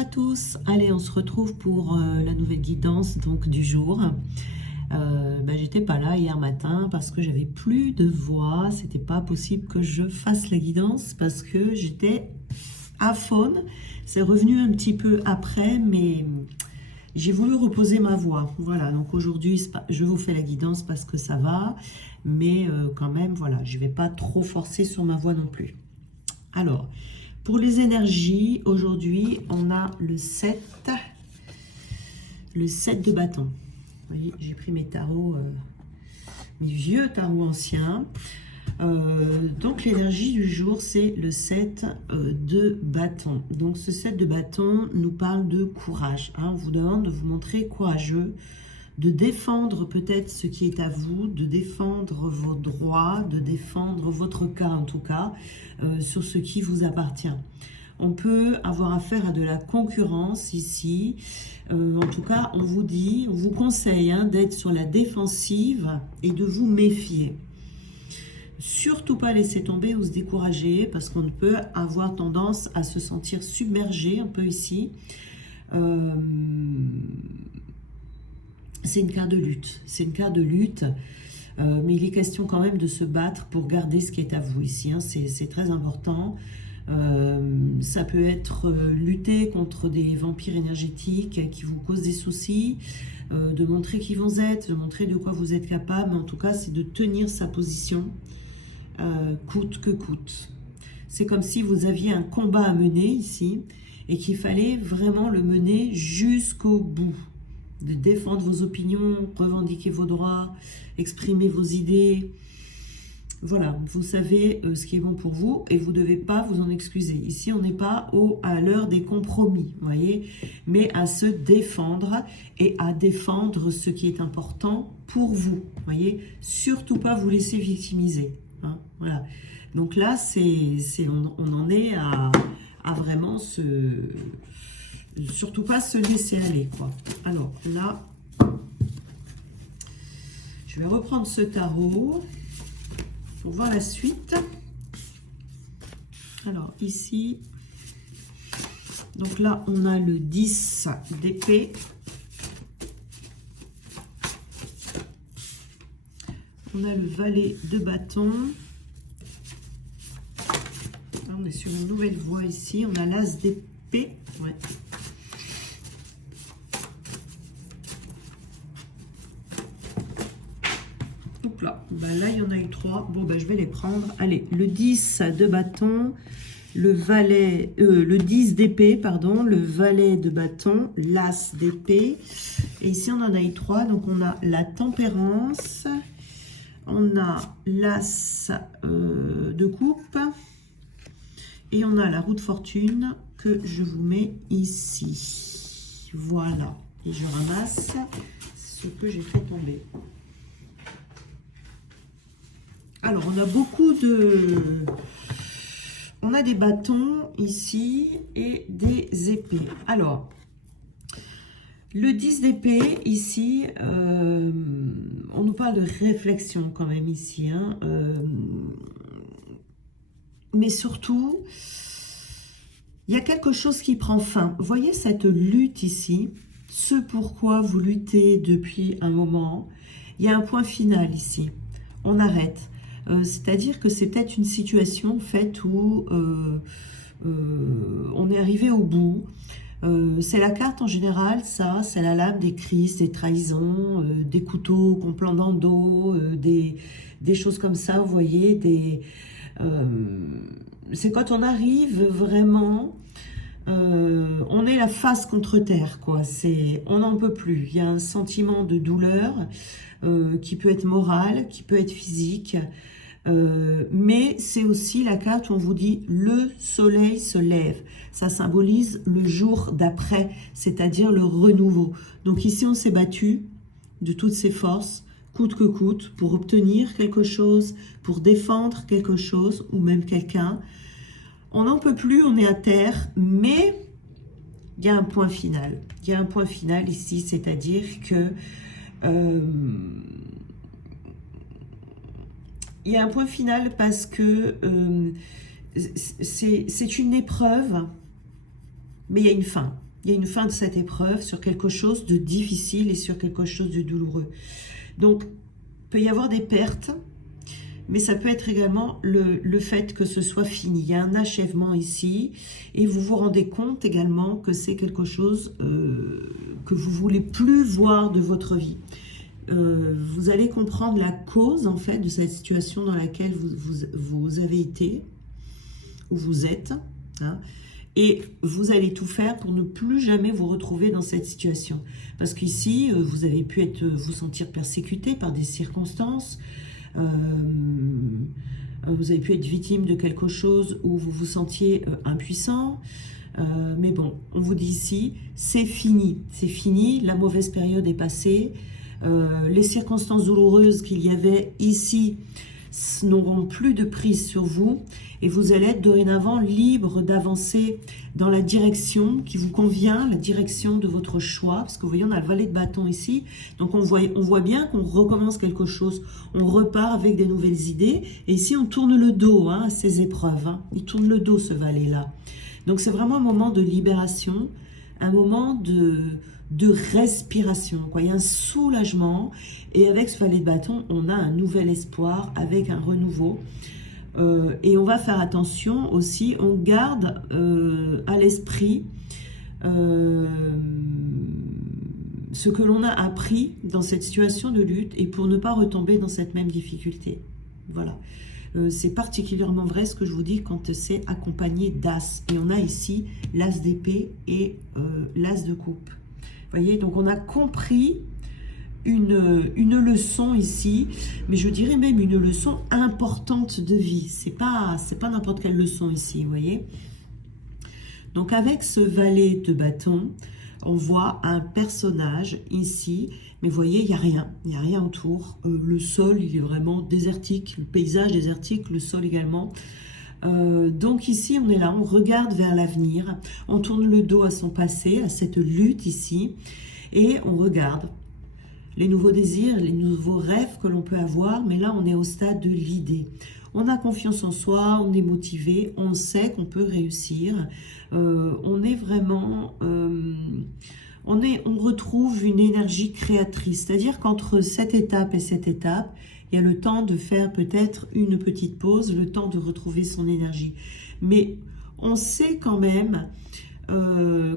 à tous, allez on se retrouve pour la nouvelle guidance donc du jour. J'étais pas là hier matin parce que j'avais plus de voix, c'était pas possible que je fasse la guidance parce que j'étais à faune. C'est revenu un petit peu après, mais j'ai voulu reposer ma voix. Voilà, donc aujourd'hui je vous fais la guidance parce que ça va, mais quand même voilà, je vais pas trop forcer sur ma voix non plus. Alors, pour les énergies, aujourd'hui, on a le 7 de bâton. Vous voyez, j'ai pris mes tarots, mes vieux tarots anciens. Donc, l'énergie du jour, c'est le 7 de bâton. Donc, ce 7 de bâton nous parle de courage. On vous demande de vous montrer courageux, de défendre peut-être ce qui est à vous, de défendre vos droits, de défendre votre cas en tout cas, sur ce qui vous appartient. On peut avoir affaire à de la concurrence ici. En tout cas, on vous conseille d'être sur la défensive et de vous méfier. Surtout pas laisser tomber ou se décourager parce qu'on peut avoir tendance à se sentir submergé un peu ici. C'est une carte de lutte, mais il est question quand même de se battre pour garder ce qui est à vous ici, c'est très important. Ça peut être lutter contre des vampires énergétiques qui vous causent des soucis, de montrer qui vous êtes, de montrer de quoi vous êtes capable, mais en tout cas c'est de tenir sa position coûte que coûte. C'est comme si vous aviez un combat à mener ici et qu'il fallait vraiment le mener jusqu'au bout. De défendre vos opinions, revendiquer vos droits, exprimer vos idées. Voilà, vous savez ce qui est bon pour vous et vous ne devez pas vous en excuser. Ici, on n'est pas à l'heure des compromis, vous voyez, mais à se défendre et à défendre ce qui est important pour vous, voyez. Surtout pas vous laisser victimiser. Voilà. Donc là, on en est à vraiment surtout pas se laisser aller, quoi. Alors là, je vais reprendre ce tarot pour voir la suite. Alors ici, donc là on a le 10 d'épée. On a le valet de bâton. On est sur une nouvelle voie ici. On a l'as d'épée. Ouais. Là. Là, il y en a eu 3. Bon, je vais les prendre. Allez, le 10 de bâton, le 10 d'épée, pardon, le valet de bâton, l'as d'épée. Et ici, on en a eu 3. Donc, on a la tempérance, on a l'as de coupe et on a la roue de fortune que je vous mets ici. Voilà. Et je ramasse ce que j'ai fait tomber. Alors, on a on a des bâtons ici et des épées. Alors, le 10 d'épée ici, on nous parle de réflexion quand même ici. Mais surtout, il y a quelque chose qui prend fin. Vous voyez cette lutte ici, ce pourquoi vous luttez depuis un moment. Il y a un point final ici. On arrête. C'est-à-dire que c'est peut-être une situation en fait où on est arrivé au bout. C'est la carte en général, ça, c'est la lame des crises, des trahisons, des couteaux qu'on plante dans le dos, des choses comme ça, vous voyez. C'est quand on arrive vraiment, on est la face contre terre, quoi. On n'en peut plus. Il y a un sentiment de douleur qui peut être moral, qui peut être physique. Mais c'est aussi la carte où on vous dit le soleil se lève. Ça symbolise le jour d'après, c'est-à-dire le renouveau. Donc ici, on s'est battu de toutes ses forces, coûte que coûte, pour obtenir quelque chose, pour défendre quelque chose ou même quelqu'un. On n'en peut plus, on est à terre, mais il y a un point final. Il y a un point final ici, c'est-à-dire que il y a un point final parce que c'est une épreuve, mais il y a une fin. Il y a une fin de cette épreuve sur quelque chose de difficile et sur quelque chose de douloureux. Donc, il peut y avoir des pertes, mais ça peut être également le fait que ce soit fini. Il y a un achèvement ici, et vous vous rendez compte également que c'est quelque chose que vous ne voulez plus voir de votre vie. Vous allez comprendre la cause, en fait, de cette situation dans laquelle vous avez été, où vous êtes, hein, et vous allez tout faire pour ne plus jamais vous retrouver dans cette situation. Parce qu'ici, vous avez pu vous sentir persécuté par des circonstances, vous avez pu être victime de quelque chose où vous vous sentiez impuissant, mais bon, on vous dit ici, c'est fini, la mauvaise période est passée, les circonstances douloureuses qu'il y avait ici n'auront plus de prise sur vous, et vous allez être dorénavant libre d'avancer dans la direction qui vous convient, la direction de votre choix, parce que vous voyez, on a le valet de bâton ici, donc on voit bien qu'on recommence quelque chose, on repart avec des nouvelles idées, et ici on tourne le dos à ces épreuves, il tourne le dos ce valet-là. Donc c'est vraiment un moment de libération, un moment de respiration, quoi. Il y a un soulagement, et avec ce valet de bâton, on a un nouvel espoir, avec un renouveau. Et on va faire attention aussi, on garde à l'esprit ce que l'on a appris dans cette situation de lutte, et pour ne pas retomber dans cette même difficulté. Voilà. C'est particulièrement vrai ce que je vous dis quand c'est accompagné d'as. Et on a ici l'as d'épée et l'as de coupe. Vous voyez, donc on a compris une leçon ici, mais je dirais même une leçon importante de vie. C'est pas n'importe quelle leçon ici, vous voyez. Donc avec ce valet de bâton, on voit un personnage ici, mais vous voyez, il n'y a rien autour. Le sol, il est vraiment désertique, le paysage désertique, le sol également. Donc ici, on est là, on regarde vers l'avenir, on tourne le dos à son passé, à cette lutte ici, et on regarde les nouveaux désirs, les nouveaux rêves que l'on peut avoir, mais là, on est au stade de l'idée. On a confiance en soi, on est motivé, on sait qu'on peut réussir. On est vraiment... on retrouve une énergie créatrice. C'est-à-dire qu'entre cette étape et cette étape, il y a le temps de faire peut-être une petite pause, le temps de retrouver son énergie. Mais on sait quand même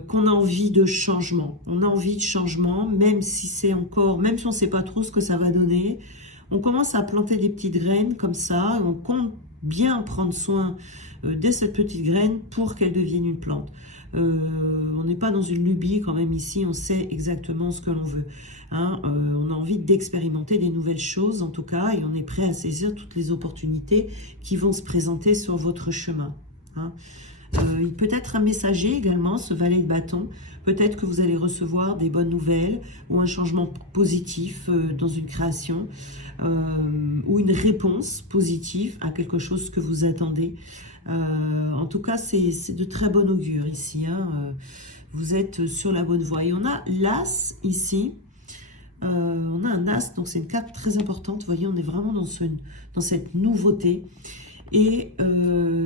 qu'on a envie de changement. On a envie de changement, même si on ne sait pas trop ce que ça va donner. On commence à planter des petites graines comme ça. On compte bien prendre soin de cette petite graine pour qu'elle devienne une plante. On n'est pas dans une lubie quand même ici, on sait exactement ce que l'on veut. Hein, on a envie d'expérimenter des nouvelles choses en tout cas, et on est prêt à saisir toutes les opportunités qui vont se présenter sur votre chemin. Hein. Il peut être un messager également, ce valet de bâton. Peut-être que vous allez recevoir des bonnes nouvelles ou un changement positif dans une création ou une réponse positive à quelque chose que vous attendez. En tout cas, c'est de très bon augure ici. Hein. Vous êtes sur la bonne voie. Et on a l'as ici. On a un as, donc c'est une carte très importante. Vous voyez, on est vraiment dans cette nouveauté. Et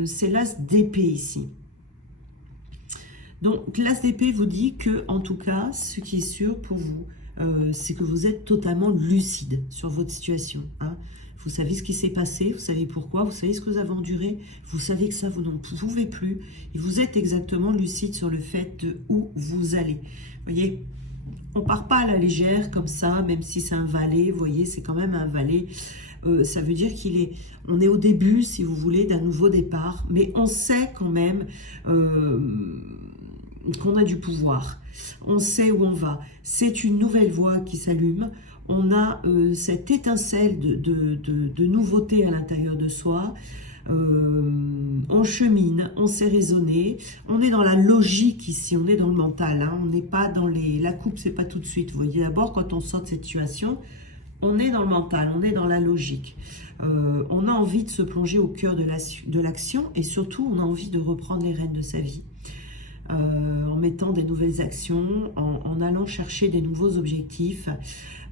c'est l'as d'épée ici. Donc l'as d'épée vous dit que, en tout cas, ce qui est sûr pour vous, c'est que vous êtes totalement lucide sur votre situation. Hein. Vous savez ce qui s'est passé, vous savez pourquoi, vous savez ce que vous avez enduré, vous savez que ça, vous n'en pouvez plus. Et vous êtes exactement lucide sur le fait de où vous allez. Vous voyez, on ne part pas à la légère comme ça, même si c'est un valet. Vous voyez, c'est quand même un valet. Ça veut dire on est au début, si vous voulez, d'un nouveau départ. Mais on sait quand même qu'on a du pouvoir. On sait où on va. C'est une nouvelle voie qui s'allume. On a cette étincelle de nouveauté à l'intérieur de soi. On chemine, on sait raisonner. On est dans la logique ici, on est dans le mental. Hein. On n'est pas dans la coupe, c'est pas tout de suite. Vous voyez, d'abord, quand on sort de cette situation, on est dans le mental, on est dans la logique. On a envie de se plonger au cœur de l'action, et surtout, on a envie de reprendre les rênes de sa vie. En mettant des nouvelles actions, en allant chercher des nouveaux objectifs.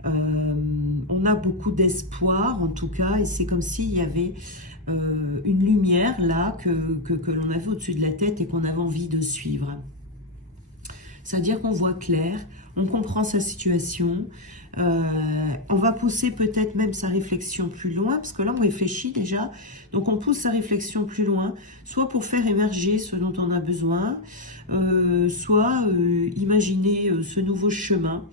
On a beaucoup d'espoir, en tout cas, et c'est comme s'il y avait une lumière là que l'on avait au-dessus de la tête et qu'on avait envie de suivre. C'est-à-dire qu'on voit clair, on comprend sa situation, on va pousser peut-être même sa réflexion plus loin, parce que là on réfléchit déjà, donc on pousse sa réflexion plus loin, soit pour faire émerger ce dont on a besoin, soit imaginer ce nouveau chemin.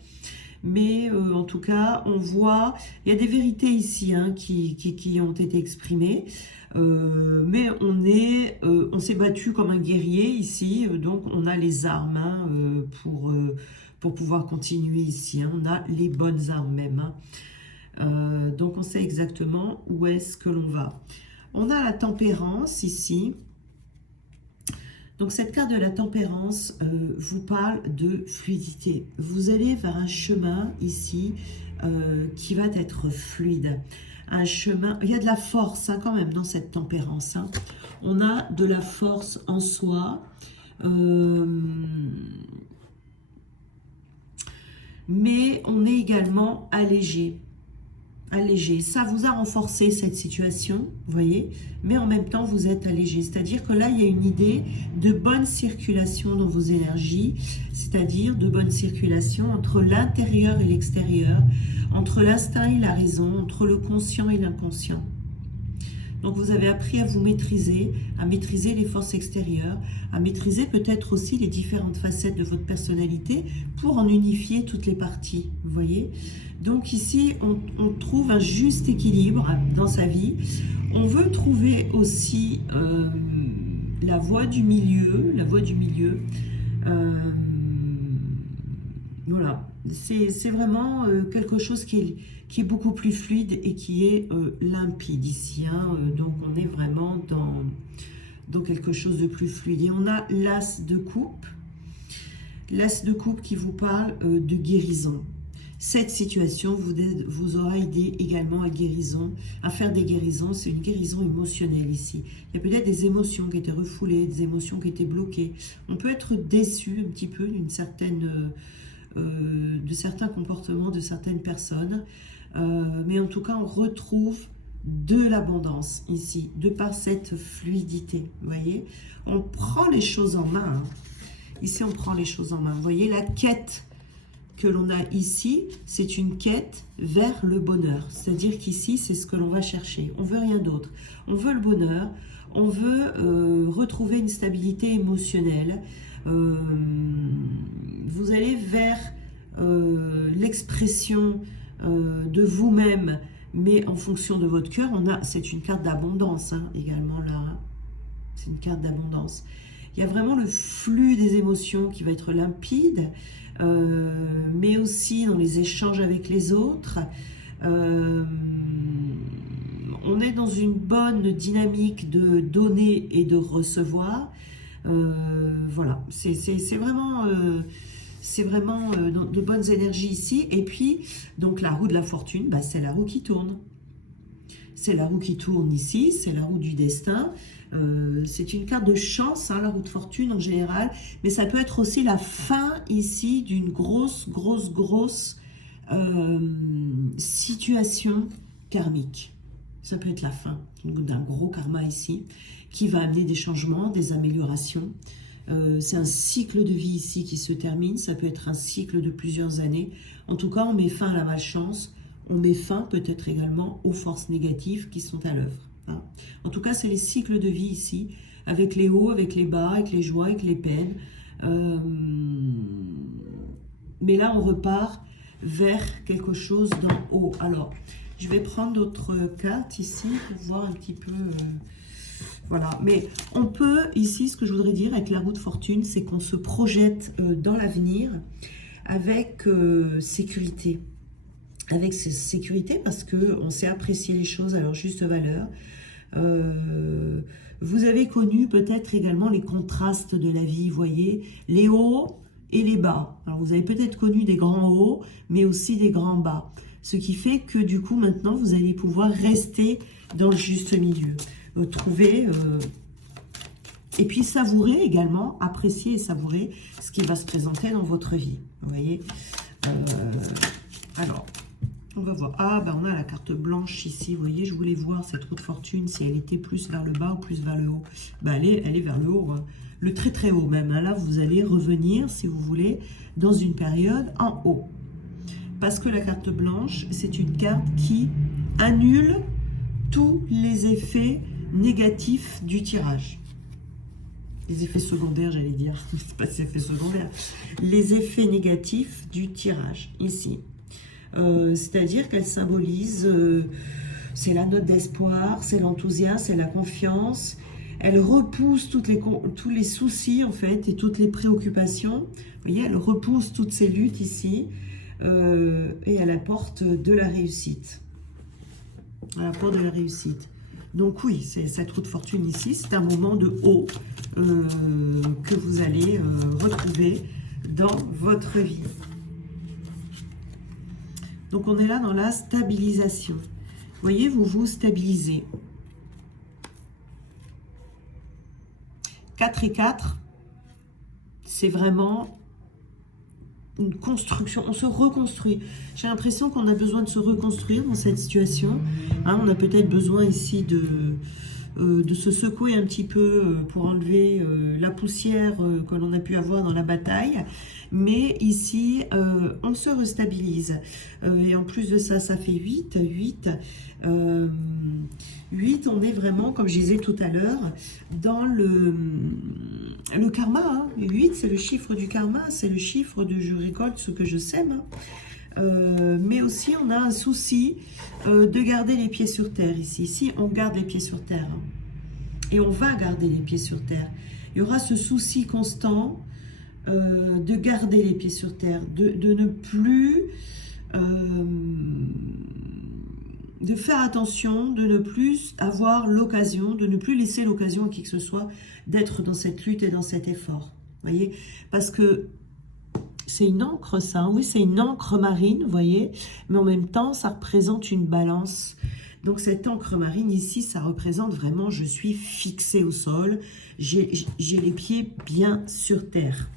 Mais en tout cas, on voit, il y a des vérités ici hein, qui ont été exprimées, mais on s'est battu comme un guerrier ici, donc on a les armes hein, pour pouvoir continuer ici, hein, on a les bonnes armes même. Hein. Donc on sait exactement où est-ce que l'on va. On a la tempérance ici. Donc cette carte de la tempérance vous parle de fluidité. Vous allez vers un chemin ici qui va être fluide. Un chemin, il y a de la force hein, quand même dans cette tempérance. Hein. On a de la force en soi. Mais on est également allégé. Allégé. Ça vous a renforcé cette situation, vous voyez, mais en même temps vous êtes allégé. C'est-à-dire que là, il y a une idée de bonne circulation dans vos énergies, c'est-à-dire de bonne circulation entre l'intérieur et l'extérieur, entre l'instinct et la raison, entre le conscient et l'inconscient. Donc vous avez appris à vous maîtriser, à maîtriser les forces extérieures, à maîtriser peut-être aussi les différentes facettes de votre personnalité pour en unifier toutes les parties, vous voyez. Donc ici, on trouve un juste équilibre dans sa vie. On veut trouver aussi la voie du milieu, voilà, c'est vraiment quelque chose qui est beaucoup plus fluide et qui est limpide ici. Hein. Donc on est vraiment dans quelque chose de plus fluide. Et on a l'as de coupe. L'as de coupe qui vous parle de guérison. Cette situation vous aura aidé également à faire des guérisons. C'est une guérison émotionnelle ici. Il y a peut-être des émotions qui étaient refoulées, des émotions qui étaient bloquées. On peut être déçu un petit peu de certains comportements de certaines personnes. Mais en tout cas, on retrouve de l'abondance ici, de par cette fluidité. Vous voyez, on prend les choses en main. Hein. Ici, on prend les choses en main. Vous voyez, la quête que l'on a ici, c'est une quête vers le bonheur. C'est-à-dire qu'ici, c'est ce que l'on va chercher. On veut rien d'autre. On veut le bonheur. On veut retrouver une stabilité émotionnelle. Vous allez vers l'expression de vous-même, mais en fonction de votre cœur. C'est une carte d'abondance hein, également là. Hein. C'est une carte d'abondance. Il y a vraiment le flux des émotions qui va être limpide, mais aussi dans les échanges avec les autres. On est dans une bonne dynamique de donner et de recevoir. Voilà, c'est vraiment de bonnes énergies ici. Et puis, donc la roue de la fortune, bah, c'est la roue qui tourne. C'est la roue qui tourne ici, c'est la roue du destin. C'est une carte de chance, hein, la roue de fortune en général, mais ça peut être aussi la fin ici d'une grosse situation karmique. Ça peut être la fin d'un gros karma ici, qui va amener des changements, des améliorations. C'est un cycle de vie ici qui se termine, ça peut être un cycle de plusieurs années. En tout cas, on met fin à la malchance, on met fin peut-être également aux forces négatives qui sont à l'œuvre. Hein. En tout cas, c'est les cycles de vie ici, avec les hauts, avec les bas, avec les joies, avec les peines. Mais là, on repart vers quelque chose d'en haut. Alors, je vais prendre d'autres cartes ici pour voir un petit peu... voilà, mais on peut, ici, ce que je voudrais dire avec la roue de fortune, c'est qu'on se projette dans l'avenir avec sécurité. Avec sécurité parce qu'on sait apprécier les choses à leur juste valeur. Vous avez connu peut-être également les contrastes de la vie, vous voyez, les hauts et les bas. Alors vous avez peut-être connu des grands hauts, mais aussi des grands bas. Ce qui fait que du coup, maintenant, vous allez pouvoir rester dans le juste milieu. Trouver... et puis savourer également, apprécier et savourer ce qui va se présenter dans votre vie. Vous voyez alors, On va voir. Ah, ben on a la carte blanche ici. Vous voyez, je voulais voir cette roue de fortune, si elle était plus vers le bas ou plus vers le haut. Ben, elle est vers le haut, hein. Le très très haut même. Là, vous allez revenir, si vous voulez, dans une période en haut. Parce que la carte blanche, c'est une carte qui annule tous les effets négatifs du tirage. Les effets secondaires, j'allais dire. C'est pas des effets secondaires. Les effets négatifs du tirage, ici. C'est-à-dire qu'elle symbolise, c'est la note d'espoir, c'est l'enthousiasme, c'est la confiance. Elle repousse tous les soucis, en fait, et toutes les préoccupations. Vous voyez, elle repousse toutes ces luttes ici, et elle apporte de la réussite. Elle apporte de la réussite. Donc oui, cette roue de fortune ici, c'est un moment de haut que vous allez retrouver dans votre vie. Donc, on est là dans la stabilisation. Vous voyez, vous vous stabilisez. 4 et 4, c'est vraiment une construction. On se reconstruit. J'ai l'impression qu'on a besoin de se reconstruire dans cette situation. Hein, on a peut-être besoin ici de se secouer un petit peu pour enlever la poussière que l'on a pu avoir dans la bataille. Mais ici, on se restabilise. Et en plus de ça, ça fait 8. 8, on est vraiment, comme je disais tout à l'heure, dans le karma. Hein. 8, c'est le chiffre du karma, c'est le chiffre de je récolte ce que je sème. Mais aussi, on a un souci de garder les pieds sur terre ici. Ici, on garde les pieds sur terre. Hein. Et on va garder les pieds sur terre. Il y aura ce souci constant de garder les pieds sur terre, de ne plus... de faire attention, de ne plus avoir l'occasion, de ne plus laisser l'occasion à qui que ce soit d'être dans cette lutte et dans cet effort. Vous voyez? Parce que c'est une encre, ça. Hein, oui, c'est une encre marine, vous voyez? Mais en même temps, ça représente une balance. Donc, cette encre marine ici, ça représente vraiment, je suis fixé au sol. J'ai les pieds bien sur terre.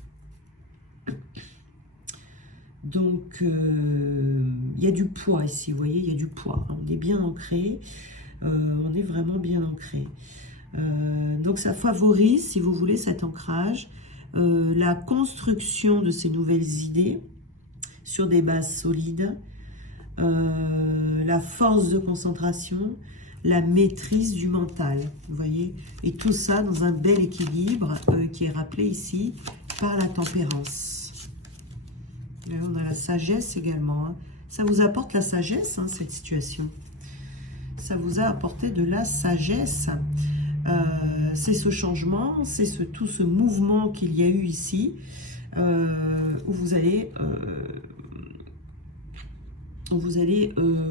Donc, il y a du poids ici, vous voyez, il y a du poids. On est bien ancré, on est vraiment bien ancré. Donc, ça favorise, si vous voulez, cet ancrage, la construction de ces nouvelles idées sur des bases solides, la force de concentration, la maîtrise du mental, vous voyez. Et tout ça dans un bel équilibre qui est rappelé ici par la tempérance. Là, on a la sagesse également. Hein. Ça vous apporte la sagesse, hein, cette situation. Ça vous a apporté de la sagesse. C'est ce changement, c'est tout ce mouvement qu'il y a eu ici, où vous allez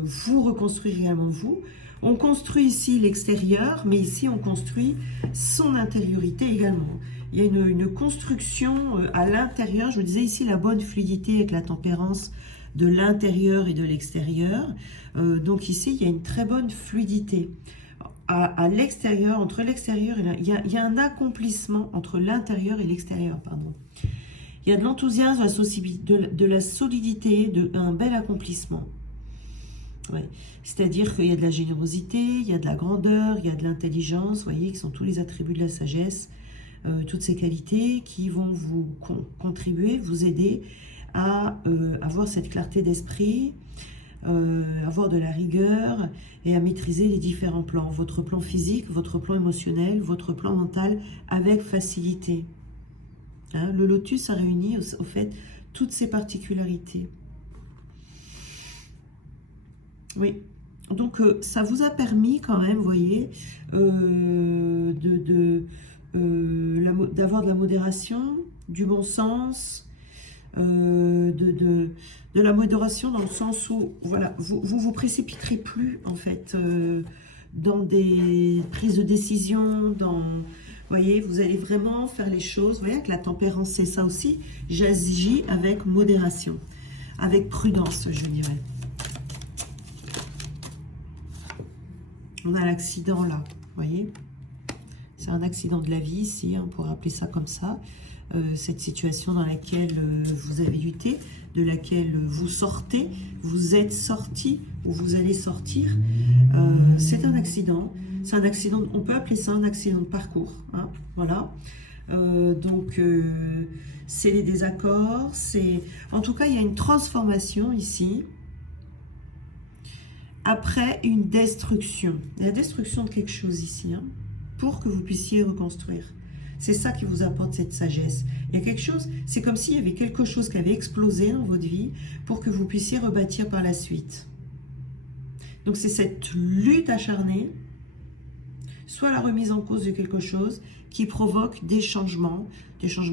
vous reconstruire également vous. On construit ici l'extérieur, mais ici on construit son intériorité également. Il y a une construction à l'intérieur. Je vous disais ici la bonne fluidité avec la tempérance de l'intérieur et de l'extérieur. Donc ici, il y a une très bonne fluidité. À l'extérieur, entre l'extérieur et il y a un accomplissement entre l'intérieur et l'extérieur, pardon. Il y a de l'enthousiasme, de la solidité, un bel accomplissement. Ouais. C'est-à-dire qu'il y a de la générosité, il y a de la grandeur, il y a de l'intelligence, vous voyez, qui sont tous les attributs de la sagesse. Toutes ces qualités qui vont vous contribuer, vous aider à avoir cette clarté d'esprit, avoir de la rigueur et à maîtriser les différents plans. Votre plan physique, votre plan émotionnel, votre plan mental avec facilité. Hein, le lotus a réuni au fait toutes ces particularités. Oui. Donc ça vous a permis quand même, vous voyez, d'avoir de la modération, du bon sens, de la modération dans le sens où voilà, vous précipiterez plus en fait dans des prises de décision, vous voyez, vous allez vraiment faire les choses. Vous voyez, avec la tempérance, c'est ça aussi. J'agis avec modération, avec prudence, je dirais. On a l'accident là, vous voyez. C'est un accident de la vie ici, on pourrait appeler ça comme ça. cette situation dans laquelle vous avez lutté, de laquelle vous sortez, vous êtes sorti ou vous allez sortir. C'est un accident. C'est un accident, on peut appeler ça un accident de parcours. Hein, voilà. Donc, c'est les désaccords. En tout cas, il y a une transformation ici. Après une destruction. La destruction de quelque chose ici. Hein, pour que vous puissiez reconstruire. C'est ça qui vous apporte cette sagesse. Il y a quelque chose, c'est comme s'il y avait quelque chose qui avait explosé dans votre vie pour que vous puissiez rebâtir par la suite. Donc c'est cette lutte acharnée, soit la remise en cause de quelque chose qui provoque des changements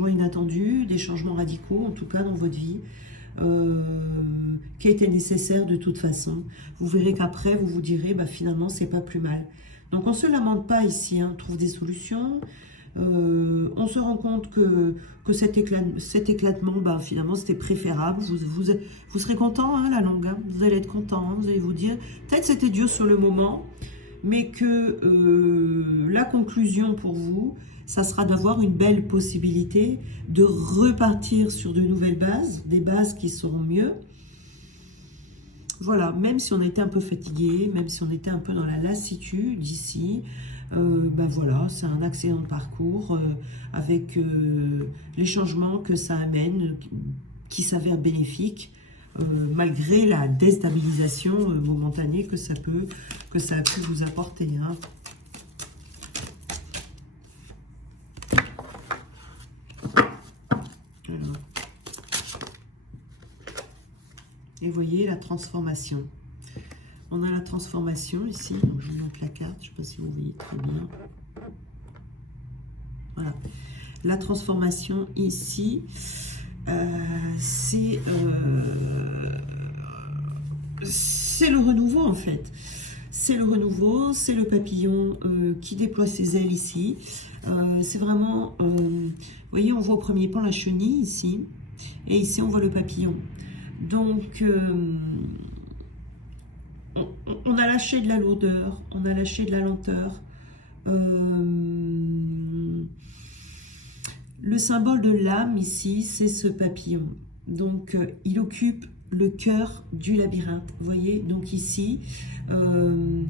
inattendus, des changements radicaux, en tout cas dans votre vie, qui a été nécessaire de toute façon. Vous verrez qu'après, vous vous direz, bah, finalement, c'est pas plus mal. Donc on ne se lamente pas ici, hein, on trouve des solutions. On se rend compte que cet éclatement, bah, finalement, c'était préférable. Vous serez content, hein, la longue. Hein, vous allez être content. Hein, vous allez vous dire, peut-être c'était dur sur le moment, mais que la conclusion pour vous, ça sera d'avoir une belle possibilité de repartir sur de nouvelles bases, des bases qui seront mieux. Voilà, même si on était un peu fatigué, même si on était un peu dans la lassitude ici, ben voilà, c'est un accident de parcours avec les changements que ça amène, qui s'avèrent bénéfiques, malgré la déstabilisation momentanée que ça a pu vous apporter. Hein. Et vous voyez la transformation. On a la transformation ici. Donc je vous montre la carte. Je ne sais pas si vous voyez très bien. Voilà. La transformation ici, c'est le renouveau en fait. C'est le renouveau, c'est le papillon qui déploie ses ailes ici. C'est vraiment, vous voyez, on voit au premier plan la chenille ici. Et ici, on voit le papillon. Donc, on a lâché de la lourdeur, on a lâché de la lenteur. Le symbole de l'âme ici, c'est ce papillon. Donc, il occupe le cœur du labyrinthe. Vous voyez, donc ici, on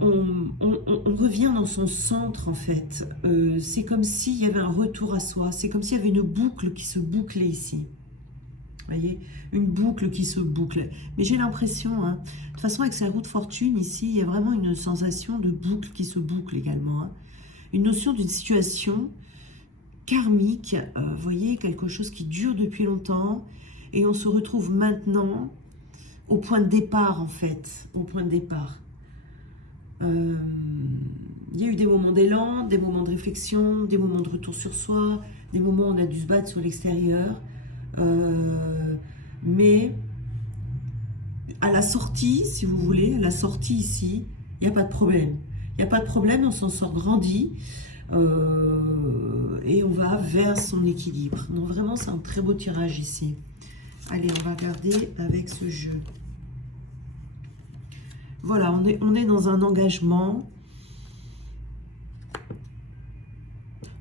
revient dans son centre en fait. C'est comme s'il y avait un retour à soi. C'est comme s'il y avait une boucle qui se bouclait ici. Vous voyez, une boucle qui se boucle. Mais j'ai l'impression, hein, de toute façon avec sa roue de fortune ici, il y a vraiment une sensation de boucle qui se boucle également. Hein. Une notion d'une situation karmique, vous voyez, quelque chose qui dure depuis longtemps. Et on se retrouve maintenant au point de départ en fait. Au point de départ. Il y a eu des moments d'élan, des moments de réflexion, des moments de retour sur soi, des moments où on a dû se battre sur l'extérieur. Mais à la sortie, si vous voulez, à la sortie ici, il n'y a pas de problème. Il n'y a pas de problème, on s'en sort grandi et on va vers son équilibre. Donc vraiment, c'est un très beau tirage ici. Allez, on va regarder avec ce jeu. Voilà, on est dans un engagement.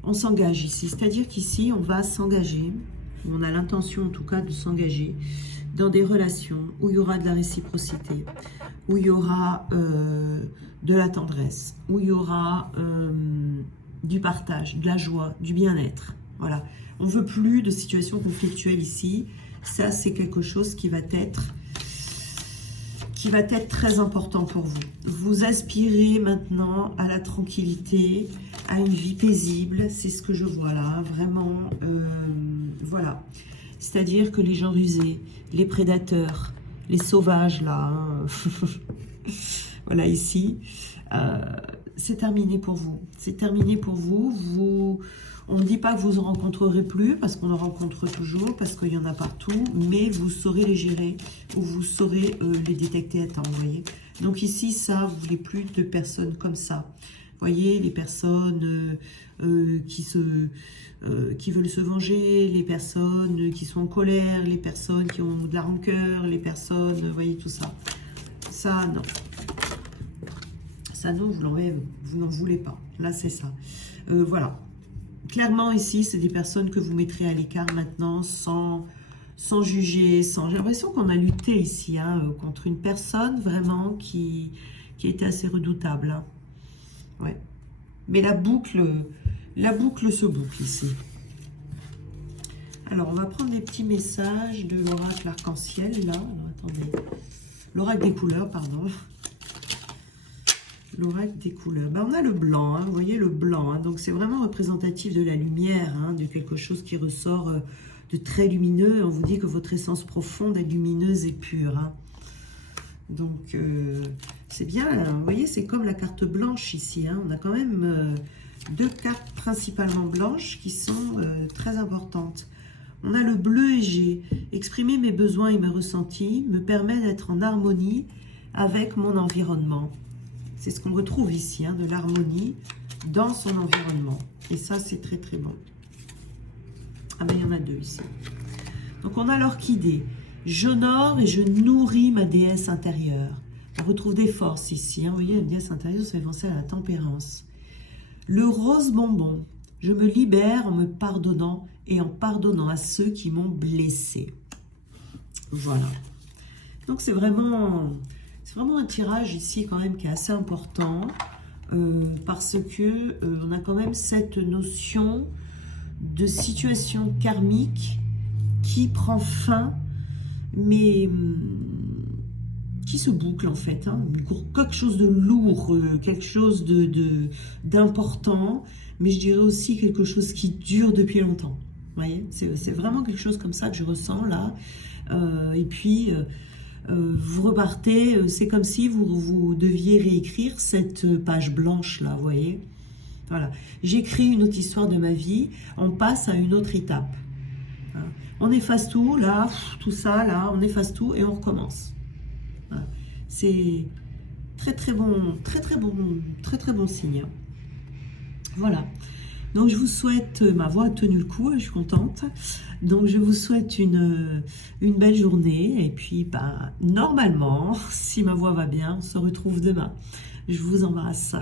On s'engage ici, c'est-à-dire qu'ici, on va s'engager. On a l'intention en tout cas de s'engager dans des relations où il y aura de la réciprocité, où il y aura de la tendresse, où il y aura du partage, de la joie, du bien-être. Voilà. On ne veut plus de situations conflictuelles ici. Ça, c'est quelque chose qui va être très important pour vous. Vous aspirez maintenant à la tranquillité, à une vie paisible. C'est ce que je vois là, vraiment. Voilà. C'est-à-dire que les gens rusés, les prédateurs, les sauvages là, hein, voilà ici, c'est terminé pour vous. C'est terminé pour vous. On ne dit pas que vous en rencontrerez plus, parce qu'on en rencontre toujours, parce qu'il y en a partout, mais vous saurez les gérer, ou vous saurez les détecter à temps, vous voyez. Donc ici, ça, vous ne voulez plus de personnes comme ça. Vous voyez, les personnes qui veulent se venger, les personnes qui sont en colère, les personnes qui ont de la rancœur, les personnes, vous voyez, tout ça. Ça, non. Ça, non, vous n'en voulez pas. Là, c'est ça. Voilà. clairement ici, c'est des personnes que vous mettrez à l'écart maintenant sans juger, sans... J'ai l'impression qu'on a lutté ici hein, contre une personne vraiment qui était assez redoutable. Hein. Ouais. Mais la boucle se boucle ici. Alors, on va prendre des petits messages de l'oracle arc-en-ciel, là. Alors, attendez. L'oracle des couleurs, pardon. L'oracle des couleurs. Ben, on a le blanc, hein, vous voyez le blanc. Hein, donc, c'est vraiment représentatif de la lumière, hein, de quelque chose qui ressort de très lumineux. On vous dit que votre essence profonde est lumineuse et pure. Hein. Donc, c'est bien. Hein, vous voyez, c'est comme la carte blanche ici. Hein, on a quand même deux cartes principalement blanches qui sont très importantes. On a le bleu égé. Exprimer mes besoins et mes ressentis me permet d'être en harmonie avec mon environnement. C'est ce qu'on retrouve ici, hein, de l'harmonie dans son environnement. Et ça, c'est très très bon. Ah ben, il y en a deux ici. Donc, on a l'orchidée. J'honore et je nourris ma déesse intérieure. On retrouve des forces ici. Hein. Vous voyez, la déesse intérieure, ça fait penser à la tempérance. Le rose bonbon. Je me libère en me pardonnant et en pardonnant à ceux qui m'ont blessé. Voilà. Donc, c'est vraiment un tirage ici quand même qui est assez important parce que on a quand même cette notion de situation karmique qui prend fin, mais qui se boucle en fait. Hein. Quelque chose de lourd, quelque chose d'important, mais je dirais aussi quelque chose qui dure depuis longtemps. Vous voyez, c'est vraiment quelque chose comme ça que je ressens là. Et puis, vous repartez, c'est comme si vous deviez réécrire cette page blanche là, vous voyez. Voilà, j'écris une autre histoire de ma vie, on passe à une autre étape. Voilà. On efface tout, là, tout ça, là, on efface tout et on recommence. Voilà. C'est très très bon signe. Voilà. Donc, je vous souhaite, ma voix a tenu le coup, je suis contente. Donc, je vous souhaite une belle journée. Et puis, bah, normalement, si ma voix va bien, on se retrouve demain. Je vous embrasse.